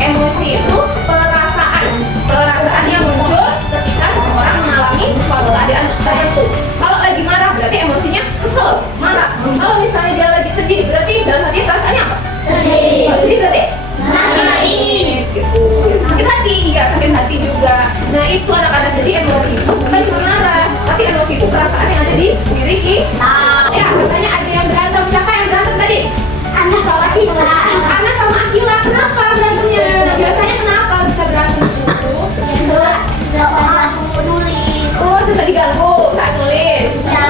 Emosi itu perasaan yang muncul ketika seseorang mengalami suatu keadaan tertentu. Kalau lagi marah berarti emosinya kesel, marah. Kalau misalnya dia lagi sedih berarti dalam hati perasaannya apa? Sedih. Kalau sedih berarti nangis gitu. Sakit hati, iya sakit hati juga. Nah itu anak-anak, jadi emosi itu bukan cuma marah, tapi emosi itu perasaan yang ada di diri kita. Ya katanya ada yang berantem, siapa yang berantem tadi? Anak sama Akila. Anak sama Akila, kenapa berantemnya? Biasanya kenapa bisa berantem itu? Aku nulis. Oh itu tadi ganggu saat nulis. Ya.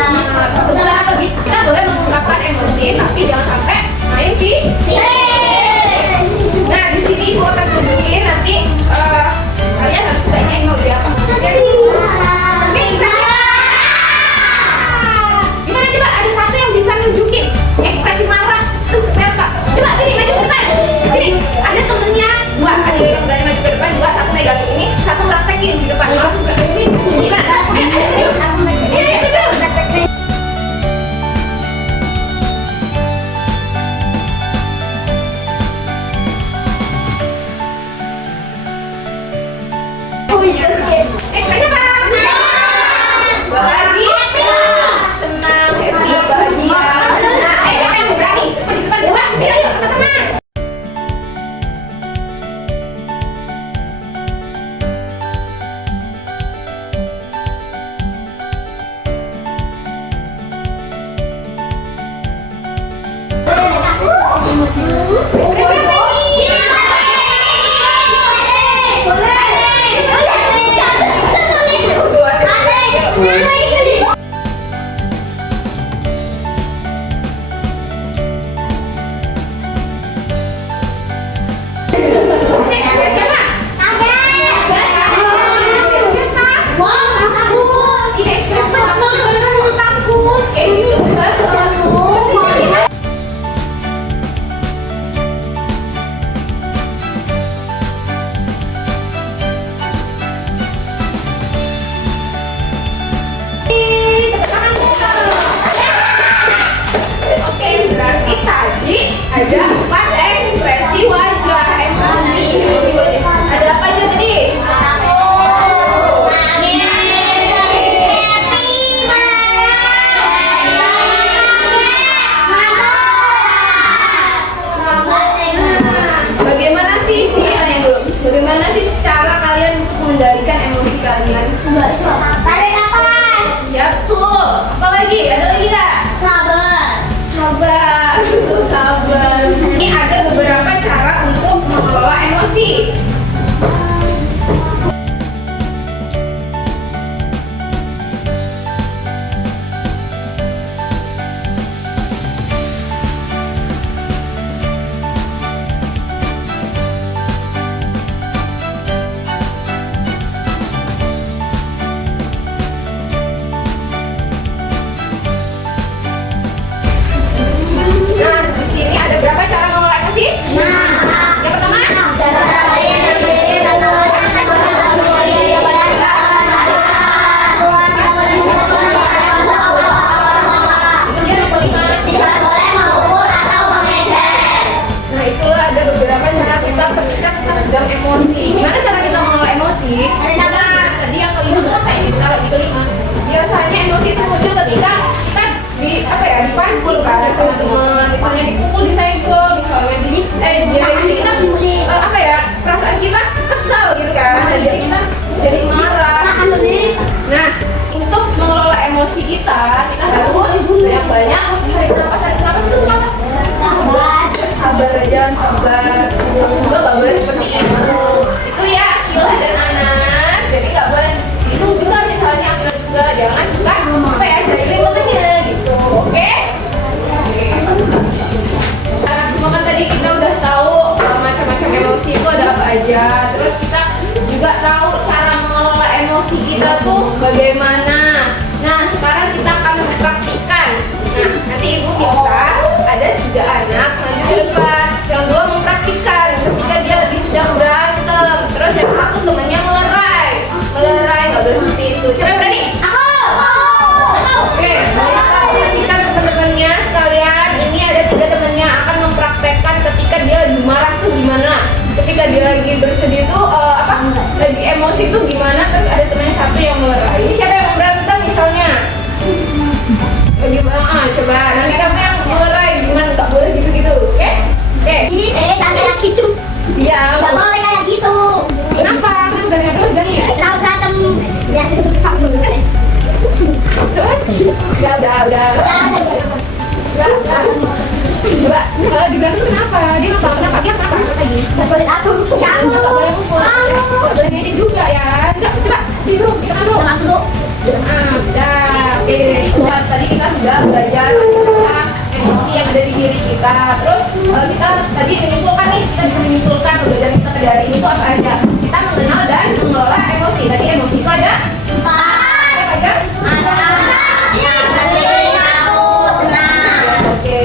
Betul apa gitu? Kita boleh mengungkapkan emosi, tapi jangan sampai main fisik. Nah di sini ibu akan tunjukin nanti kalian harus banyak mau jadi apa? Gimana coba ada satu yang bisa nunjukin ekspresi marah tuh lihat Pak. Coba sini maju ke depan. Sini ada temennya dua, ada yang berani maju ke depan, dua satu megang ini, satu praktekin di depan. Langsung praktekin. Gimana? Ayo. Ini dulu. Ekspresi apa? Bahagia, senang, happy, bahagia. Nah, siapa yang berani? Maju ke depan dua. Ayo, ayo, teman-teman. Berarti tadi ada 4 ekspresi wajah emosi. Ada apa aja tadi? Bagaimana sih Bagaimana sih cara kalian untuk mengendalikan emosi kalian? Tarik nafas. Ya betul. Apa lagi? Ada lagi nggak? Sabar. Sabar. Ini ada beberapa cara untuk mengelola emosi. Nah, di sini ada berapa cara mengelola emosi? Yang pertama, kemudian yang kelima. Nah, itu ada beberapa cara kita ketika kita sedang emosi. Gimana cara kita mengelola emosi? Nah, tadi yang kelima kenapa ini kita lagi kelima? Biasanya emosi itu muncul ketika kita dipancing kan sama teman, misalnya dipukul, disenggol, misalnya jadi kita perasaan kita kesal gitu kan, jadi kita jadi marah. Nah, untuk mengelola emosi kita harus banyak-banyak tarik nafas itu apa? Sabar aja, sabar. Kamu juga gak boleh seperti itu ya, Akila dan Anas. Jadi gak boleh itu juga, misalnya Akila juga jangan suka jahilin temennya gitu, oke? Semua kan tadi kita udah tahu macam-macam emosi itu ada apa aja. Terus kita juga tahu cara mengelola emosi kita tuh bagaimana. Nah, sekarang kita akan mempraktikkan. Nah, nanti ibu minta ada 3 anak maju ke depan, yang 2 mempraktikkan ketika dia lagi sedang Udah. Coba, kalau di belakang tuh kenapa? Dia kenapa? Dia kenapa tadi? Nggak boleh atur. Nggak boleh pukul. Nggak boleh ngedit juga ya. Udah, coba disuruh kita dulu. Udah, oke. Nah, tadi kita sudah belajar tentang emosi yang ada di diri kita. Terus kita tadi menyimpulkan nih, kita bisa menyimpulkan pembelajaran kita pada hari ini itu apa aja. Kita mengenal dan mengelola emosi. Tadi emosi itu ada apa aja? Oke.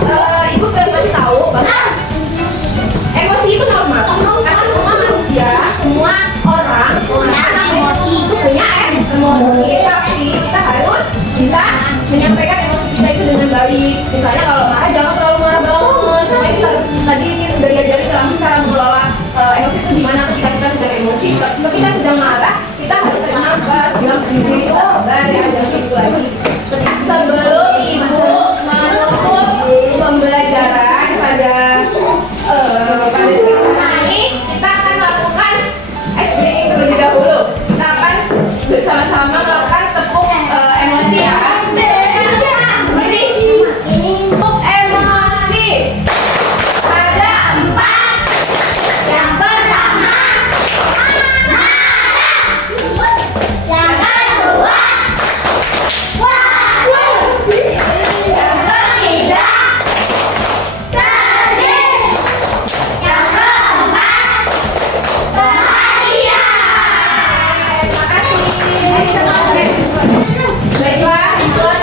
Nah, ibu pengen kasih tahu bahwa emosi itu normal. Karena semua manusia, semua orang Punya emosi. punya emosi. Tapi kita harus bisa menyampaikan emosi kita itu dengan baik. Misalnya kalau marah jangan terlalu marah banget. Makanya kita tadi udah diajari cara mengelola emosi itu gimana ketika kita sedang emosi. Ketika kita sedang marah, kita harus tarik nafas, bilang diri itu sabar ya, jangan gitu lagi. Sebelum ibu menutup pembelajaran pada sesi ini, kita akan lakukan ice breaking terlebih dahulu. Kita akan bersama-sama melakukan tepuk emosi ya. Ready? Tepuk emosi. Ada 4. Yang pertama, Yang kedua, yang ketiga, sedih. Yang keempat, bahagia. terima kasih. Baiklah, itulah